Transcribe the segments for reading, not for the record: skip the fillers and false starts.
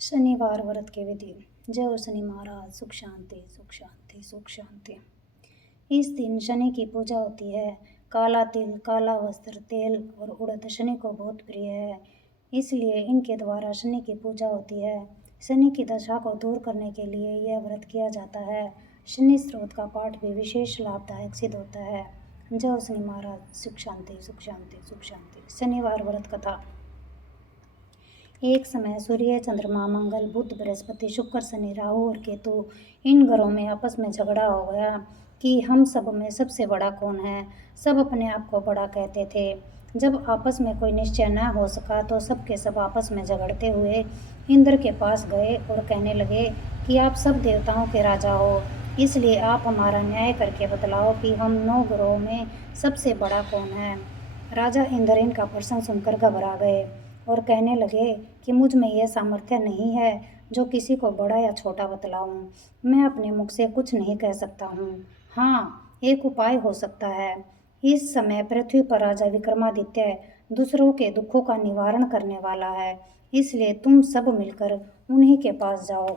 शनिवार व्रत की विधि। जय हो शनि महाराज। सुख शांति सुख शांति सुख शांति। इस दिन शनि की पूजा होती है। काला तिल, काला वस्त्र, तेल और उड़द शनि को बहुत प्रिय है, इसलिए इनके द्वारा शनि की पूजा होती है। शनि की दशा को दूर करने के लिए यह व्रत किया जाता है। शनि स्रोत का पाठ भी विशेष लाभदायक सिद्ध होता है। जय हो शनि महाराज। सुख शांति सुख शांति सुख शांति। शनिवार व्रत कथा। एक समय सूर्य, चंद्रमा, मंगल, बुध, बृहस्पति, शुक्र, शनि, राहु और केतु इन ग्रहों में आपस में झगड़ा हो गया कि हम सब में सबसे बड़ा कौन है। सब अपने आप को बड़ा कहते थे। जब आपस में कोई निश्चय न हो सका तो सब के सब आपस में झगड़ते हुए इंद्र के पास गए और कहने लगे कि आप सब देवताओं के राजा हो, इसलिए आप हमारा न्याय करके बतलाओ कि हम 9 ग्रहों में सबसे बड़ा कौन है। राजा इंद्र इनका प्रश्न सुनकर घबरा गए और कहने लगे कि मुझ में यह सामर्थ्य नहीं है जो किसी को बड़ा या छोटा बतलाऊं। मैं अपने मुख से कुछ नहीं कह सकता हूँ। हाँ, एक उपाय हो सकता है। इस समय पृथ्वी पर राजा विक्रमादित्य दूसरों के दुखों का निवारण करने वाला है, इसलिए तुम सब मिलकर उन्हीं के पास जाओ,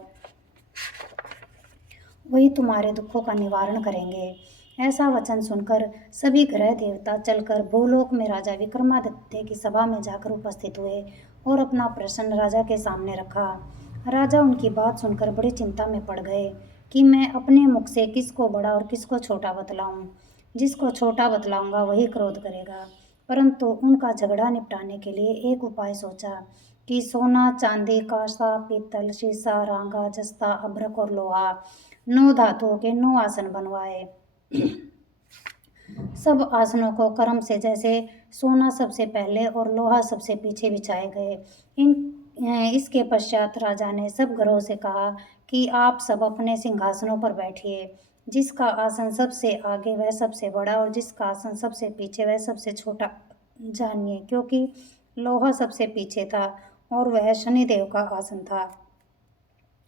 वही तुम्हारे दुखों का निवारण करेंगे। ऐसा वचन सुनकर सभी ग्रह देवता चलकर भूलोक में राजा विक्रमादित्य की सभा में जाकर उपस्थित हुए और अपना प्रश्न राजा के सामने रखा। राजा उनकी बात सुनकर बड़ी चिंता में पड़ गए कि मैं अपने मुख से किसको बड़ा और किसको छोटा बतलाऊं। जिसको छोटा बतलाऊंगा वही क्रोध करेगा। परंतु उनका झगड़ा निपटाने के लिए एक उपाय सोचा कि सोना, चांदी, कांसा, पीतल, शीशा, रांगा, जस्ता, अभ्रक और लोहा 9 धातुओं के 9 आसन बनवाए। सब आसनों को क्रम से जैसे सोना सबसे पहले और लोहा सबसे पीछे बिछाए गए। इसके पश्चात राजा ने सब ग्रहों से कहा कि आप सब अपने सिंहासनों पर बैठिए। जिसका आसन सबसे आगे वह सबसे बड़ा और जिसका आसन सबसे पीछे वह सबसे छोटा जानिए, क्योंकि लोहा सबसे पीछे था और वह शनिदेव का आसन था।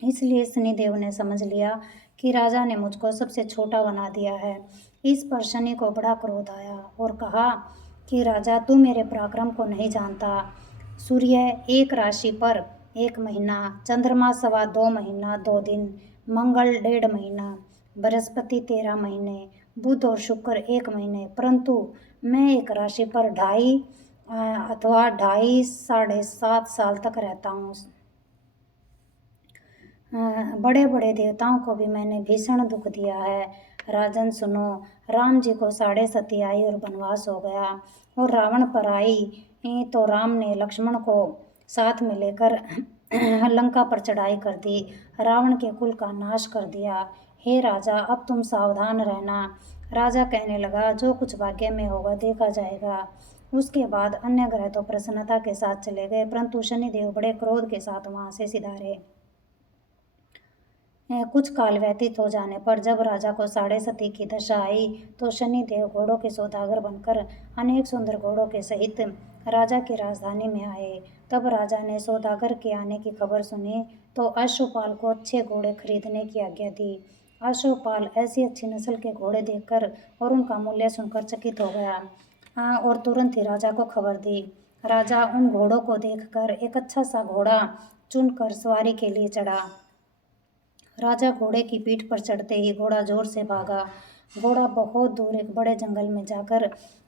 इसलिए शनिदेव ने समझ लिया कि राजा ने मुझको सबसे छोटा बना दिया है। इस पर शनि को बड़ा क्रोध आया और कहा कि राजा, तू मेरे पराक्रम को नहीं जानता। सूर्य एक राशि पर 1 महीना, चंद्रमा 2.25 महीना 2 दिन, मंगल 1.5 महीना, बृहस्पति 13 महीने, बुध और शुक्र 1 महीने, परंतु मैं एक राशि पर 2.5 अथवा 2.5-7.5 साल तक रहता हूँ। बड़े बड़े देवताओं को भी मैंने भीषण दुख दिया है। राजन सुनो, राम जी को 7.5 आई और वनवास हो गया और रावण पर आई तो राम ने लक्ष्मण को साथ में लेकर लंका पर चढ़ाई कर दी, रावण के कुल का नाश कर दिया। हे राजा, अब तुम सावधान रहना। राजा कहने लगा, जो कुछ भाग्य में होगा देखा जाएगा। उसके बाद अन्य ग्रह तो प्रसन्नता के साथ चले गए, परंतु शनिदेव बड़े क्रोध के साथ वहां से सिधारे। कुछ काल व्यतीत हो जाने पर जब राजा को 7.5 की दशा आई तो शनिदेव घोड़ों के सौदागर बनकर अनेक सुंदर घोड़ों के सहित राजा की राजधानी में आए। तब राजा ने सौदागर के आने की खबर सुनी तो अश्वपाल को अच्छे घोड़े खरीदने की आज्ञा दी। अश्वपाल ऐसी अच्छी नस्ल के घोड़े देखकर और उनका मूल्य सुनकर चकित हो गया और तुरंत ही राजा को खबर दी। राजा उन घोड़ों को देखकर एक अच्छा सा घोड़ा चुनकर सवारी के लिए चढ़ा। राजा घोड़े की पीठ पर चढ़ते ही घोड़ा जोर से भागा। घोड़ा बहुत दूर एक बड़े जंगल में जाकर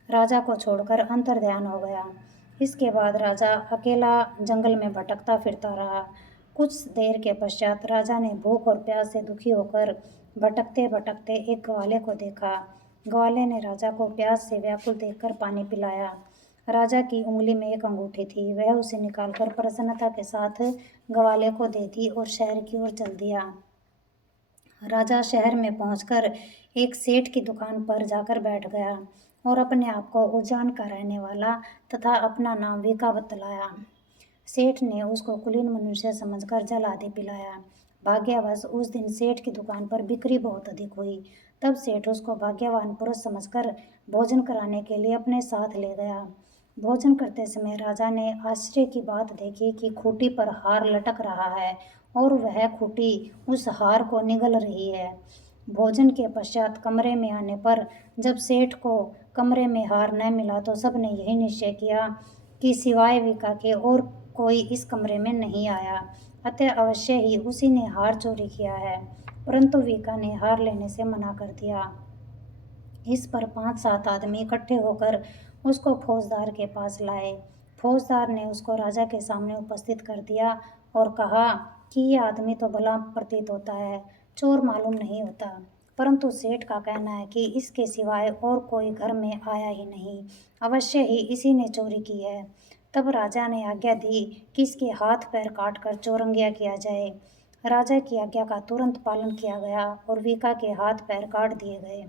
राजा को छोड़कर अंतर्ध्यान हो गया। इसके बाद राजा अकेला जंगल में भटकता फिरता रहा। कुछ देर के पश्चात राजा ने भूख और प्यास से दुखी होकर भटकते भटकते एक ग्वाले को देखा। ग्वाले ने राजा को प्यास से व्याकुल देखकर पानी पिलाया। राजा की उंगली में एक अंगूठी थी, वह उसे निकालकर प्रसन्नता के साथ ग्वाले को दे दी और शहर की ओर चल दिया। राजा शहर में पहुंचकर एक सेठ की दुकान पर जाकर बैठ गया और अपने आप को उज्जैन का रहने वाला तथा अपना नाम विका बतलाया। सेठ ने उसको कुलीन मनुष्य समझकर जल आदि पिलाया। भाग्यवश उस दिन सेठ की दुकान पर बिक्री बहुत अधिक हुई। तब सेठ उसको भाग्यवान पुरुष समझकर भोजन कराने के लिए अपने साथ ले गया। भोजन करते समय राजा ने आश्चर्य की बात देखी कि खूंटी पर हार लटक रहा है और वह खूंटी उस हार को निगल रही है। भोजन के पश्चात कमरे में आने पर जब सेठ को कमरे में हार न मिला तो सबने यही निश्चय किया कि सिवाय विका के और कोई इस कमरे में नहीं आया, अतः अवश्य ही उसी ने हार चोरी किया है। परंतु वीका ने हार लेने से मना कर दिया। इस पर 5-7 आदमी इकट्ठे होकर उसको फौजदार के पास लाए। फौजदार ने उसको राजा के सामने उपस्थित कर दिया और कहा कि ये आदमी तो भला प्रतीत होता है, चोर मालूम नहीं होता, परंतु सेठ का कहना है कि इसके सिवाय और कोई घर में आया ही नहीं, अवश्य ही इसी ने चोरी की है। तब राजा ने आज्ञा दी कि इसके हाथ पैर काट कर चौरंगिया किया जाए। राजा की आज्ञा का तुरंत पालन किया गया और वीका के हाथ पैर काट दिए गए।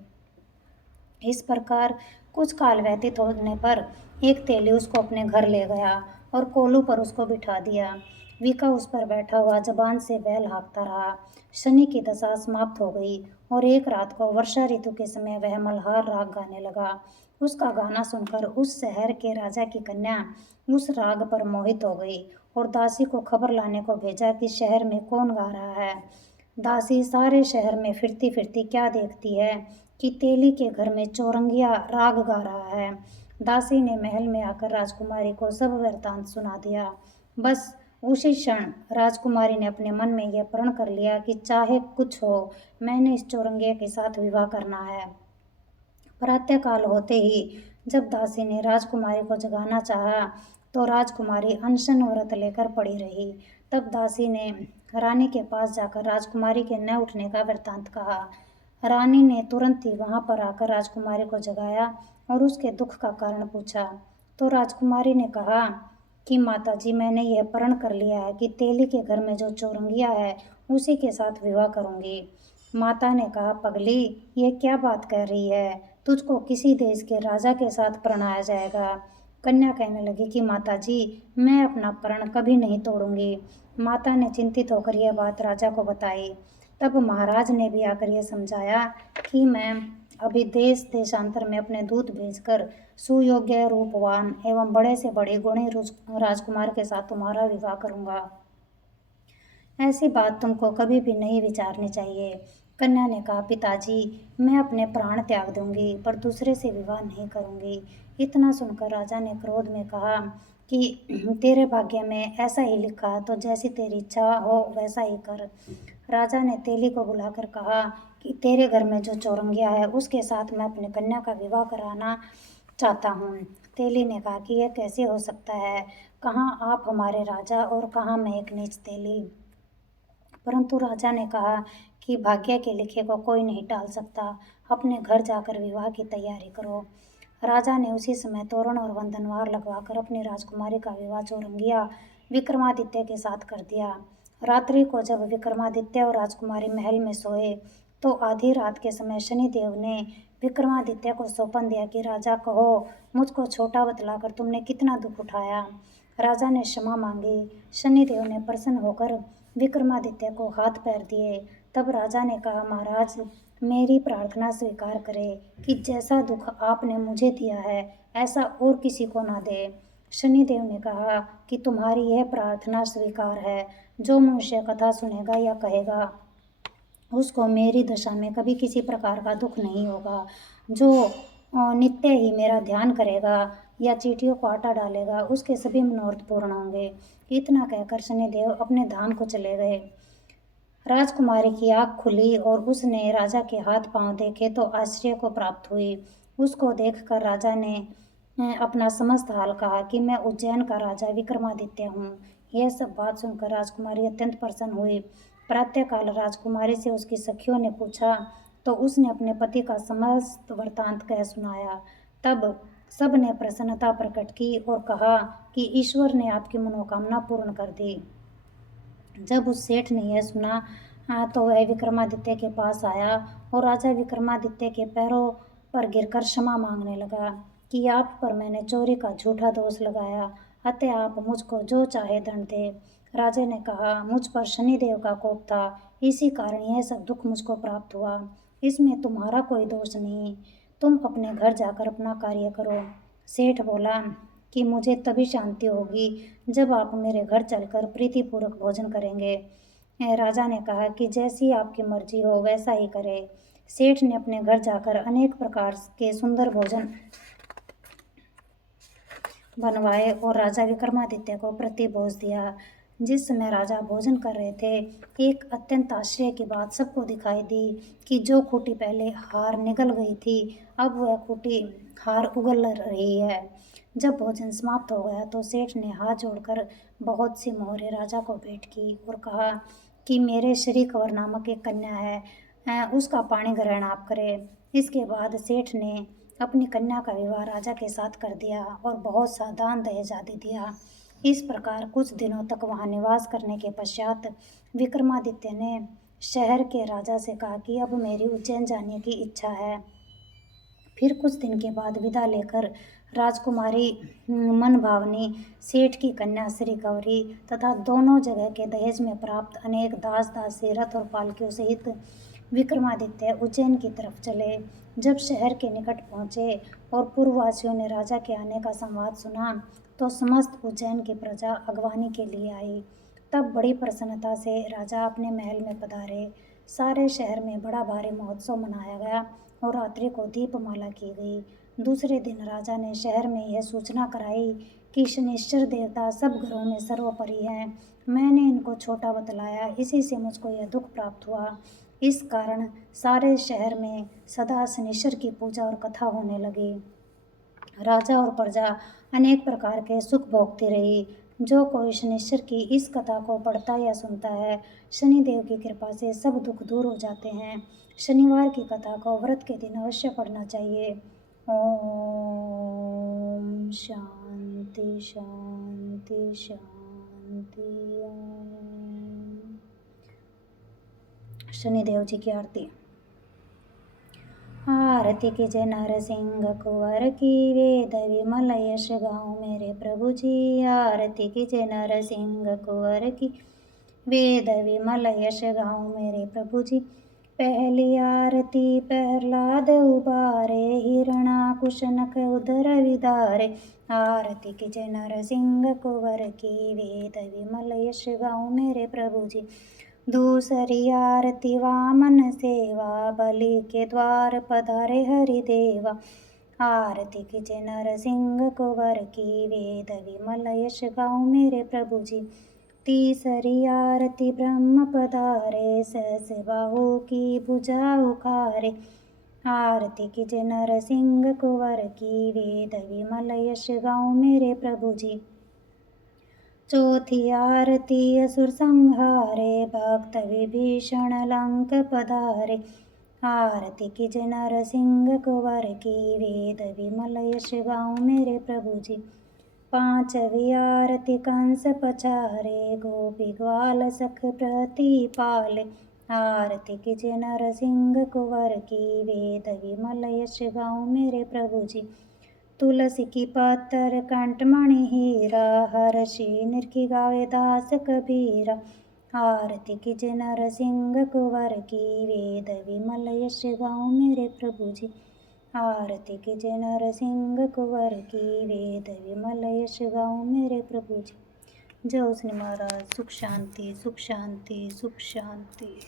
इस प्रकार कुछ काल व्यतीत होने पर एक तेली उसको अपने घर ले गया और कोलू पर उसको बिठा दिया। वीका उस पर बैठा हुआ जबान से बैल हाँकता रहा। शनि की दशा समाप्त हो गई और एक रात को वर्षा ऋतु के समय वह मल्हार राग गाने लगा। उसका गाना सुनकर उस शहर के राजा की कन्या उस राग पर मोहित हो गई और दासी को खबर लाने को भेजा कि शहर में कौन गा रहा है। दासी सारे शहर में फिरती फिरती क्या देखती है कि तेली के घर में चौरंगिया राग गा रहा है। दासी ने महल में आकर राजकुमारी को सब वृत्तांत सुना दिया। बस उसी क्षण राजकुमारी ने अपने मन में यह प्रण कर लिया कि चाहे कुछ हो, मैंने इस चौरंगिया के साथ विवाह करना है। प्रातःकाल होते ही जब दासी ने राजकुमारी को जगाना चाहा तो राजकुमारी अनशन व्रत लेकर पड़ी रही। तब दासी ने रानी के पास जाकर राजकुमारी के न उठने का वृत्तांत कहा। रानी ने तुरंत ही वहां पर आकर राजकुमारी को जगाया और उसके दुख का कारण पूछा। तो राजकुमारी ने कहा कि माताजी, मैंने यह प्रण कर लिया है कि तेली के घर में जो चौरंगिया है उसी के साथ विवाह करूंगी। माता ने कहा, पगली, ये क्या बात कह रही है? तुझको किसी देश के राजा के साथ परणाया जाएगा। कन्या कहने लगी कि माताजी, मैं अपना प्रण कभी नहीं तोड़ूंगी। माता ने चिंतित होकर यह बात राजा को बताई। तब महाराज ने भी आकर यह समझाया कि मैं अभी देश देशांतर में अपने दूत भेजकर सुयोग्य, रूपवान एवं बड़े से बड़े गुणी राजकुमार के साथ तुम्हारा विवाह करूंगा। ऐसी बात तुमको कभी भी नहीं विचारनी चाहिए। कन्या ने कहा, पिताजी, मैं अपने प्राण त्याग दूंगी पर दूसरे से विवाह नहीं करूंगी। इतना सुनकर राजा ने क्रोध में कहा कि तेरे भाग्य में ऐसा ही लिखा है, तो जैसी तेरी इच्छा हो वैसा ही कर। राजा ने तेली को बुलाकर कहा कि तेरे घर में जो चौरंगिया है उसके साथ मैं अपनी कन्या का विवाह कराना चाहता हूँ। तेली ने कहा कि यह कैसे हो सकता है? कहाँ आप हमारे राजा और कहाँ मैं एक नीच तेली। परंतु राजा ने कहा कि भाग्य के लिखे को कोई नहीं टाल सकता, अपने घर जाकर विवाह की तैयारी करो। राजा ने उसी समय तोरण और वंदनवार लगवाकर अपनी राजकुमारी का विवाह चौरंगिया विक्रमादित्य के साथ कर दिया। रात्रि को जब विक्रमादित्य और राजकुमारी महल में सोए तो आधी रात के समय शनिदेव ने विक्रमादित्य को सौंपन दिया कि राजा कहो, मुझको छोटा बतलाकर तुमने कितना दुख उठाया। राजा ने क्षमा मांगी। शनिदेव ने प्रसन्न होकर विक्रमादित्य को हाथ पैर दिए। तब राजा ने कहा, महाराज, मेरी प्रार्थना स्वीकार करें कि जैसा दुख आपने मुझे दिया है ऐसा और किसी को ना दे। शनिदेव ने कहा कि तुम्हारी यह प्रार्थना स्वीकार है। जो मनुष्य कथा सुनेगा या कहेगा उसको मेरी दशा में कभी किसी प्रकार का दुख नहीं होगा। जो नित्य ही मेरा ध्यान करेगा या चींटियों को आटा डालेगा उसके सभी मनोरथ पूर्ण होंगे। इतना कहकर शनिदेव अपने धाम को चले गए। राजकुमारी की आँख खुली और उसने राजा के हाथ पांव देखे तो आश्चर्य को प्राप्त हुई। उसको देखकर राजा ने अपना समस्त हाल कहा कि मैं उज्जैन का राजा विक्रमादित्य हूँ। यह सब बात सुनकर राजकुमारी अत्यंत प्रसन्न हुई। प्रातःकाल राजकुमारी से उसकी सखियों ने पूछा तो उसने अपने पति का समस्त वृत्तांत कह सुनाया। तब सब ने प्रसन्नता प्रकट की और कहा कि ईश्वर ने आपकी मनोकामना पूर्ण कर दी। जब उस सेठ ने यह सुना तो वह विक्रमादित्य के पास आया और राजा विक्रमादित्य के पैरों पर गिरकर क्षमा मांगने लगा कि आप पर मैंने चोरी का झूठा दोष लगाया, अतः आप मुझको जो चाहे दंड दे। राजा ने कहा, मुझ पर शनिदेव का कोप था, इसी कारण यह सब दुख मुझको प्राप्त हुआ। इसमें तुम्हारा कोई दोष नहीं, तुम अपने घर जाकर अपना कार्य करो। सेठ बोला कि मुझे तभी शांति होगी जब आप मेरे घर चलकर प्रीतिपूर्वक भोजन करेंगे। राजा ने कहा कि जैसी आपकी मर्जी हो वैसा ही करे। सेठ ने अपने घर जाकर अनेक प्रकार के सुंदर भोजन बनवाए और राजा विक्रमादित्य को प्रतिभोज दिया। जिस समय राजा भोजन कर रहे थे, एक अत्यंत आश्चर्य की बात सबको दिखाई दी कि जो खूंटी पहले हार निगल गई थी, अब वह खूंटी हार उगल रही है। जब भोजन समाप्त हो गया तो सेठ ने हाथ जोड़कर बहुत सी मोहरें राजा को भेंट की और कहा कि मेरे श्री कंवर नामक एक कन्या है, उसका पाणी ग्रहण आप करें। इसके बाद सेठ ने अपनी कन्या का विवाह राजा के साथ कर दिया और बहुत सा दान दहेज आदि दिया। इस प्रकार कुछ दिनों तक वहां निवास करने के पश्चात विक्रमादित्य ने शहर के राजा से कहा कि अब मेरी उज्जैन जाने की इच्छा है। फिर कुछ दिन के बाद विदा लेकर राजकुमारी मनभावनी, सेठ की कन्या श्री गौरी तथा दोनों जगह के दहेज में प्राप्त अनेक दास दासी, रथ और पालकियों सहित विक्रमादित्य उज्जैन की तरफ चले। जब शहर के निकट पहुंचे और पूर्ववासियों ने राजा के आने का संवाद सुना, तो समस्त उज्जैन की प्रजा अगवानी के लिए आई। तब बड़ी प्रसन्नता से राजा अपने महल में पधारे। सारे शहर में बड़ा भारी महोत्सव मनाया गया और रात्रि को दीपमाला की गई। दूसरे दिन राजा ने शहर में यह सूचना कराई कि शनिश्चर देवता सब घरों में सर्वोपरि हैं। मैंने इनको छोटा बतलाया, इसी से मुझको यह दुख प्राप्त हुआ। इस कारण सारे शहर में सदा शनिश्चर की पूजा और कथा होने लगी। राजा और प्रजा अनेक प्रकार के सुख भोगती रही। जो कोई शनिश्चर की इस कथा को पढ़ता या सुनता है, शनिदेव की कृपा से सब दुख दूर हो जाते हैं। शनिवार की कथा को व्रत के दिन अवश्य पढ़ना चाहिए। ओम शांति शांति शांति। ओम। शनिदेव जी की आरती। आरती कीजिए नरसिंह कुंवर की, वेद विमल यश गाऊं मेरे प्रभु जी। आरती कीजिए नरसिंह कुंवर की, वेद विमल यश गाऊं मेरे प्रभु जी। पहली आरती प्रहलाद उबारे, हिरणाकुश नख उदर विदारे। आरती कीजिए नरसिंह कुंवर की, वेद विमल यश गाऊं मेरे प्रभु जी। दूसरी आरती वामन सेवा, बलि के द्वार पधारे हरिदेवा। आरती कीजिए नरसिंह कुंवर की, वेद विमल यश गाऊं मेरे प्रभु जी। तीसरी आरती ब्रह्म पधारे, सहस बाहु की भुजा उखारे। आरती कीजिए नरसिंह कुंवर की, वेद विमल यश गाऊं मेरे प्रभु जी। चौथी आरती असुर संहारे, भक्त विभीषण लंक पधारे। आरती कीजिए नरसिंह कुंवर की, वेद विमल यश गाऊं मेरे प्रभु जी। पांचवी आरती कंस पछारे, गोपी ग्वाल सख प्रतिपाले। आरती कीजिए नरसिंह कुंवर की, वेद विमल यश गाऊं मेरे प्रभु जी। तुलसी की पत्तर कंठमणि हीरा, हर्षि निरखी गावे दास कबीरा। आरती कीजिए नरसिंह कुंवर की, वेद विमल यश गाऊं मेरे प्रभु जी। आरती कीजिए नरसिंह कुंवर की, वेद विमल यश गाऊं मेरे प्रभु जी। जय श्री महाराज। सुख शांति सुख शांति सुख शांति।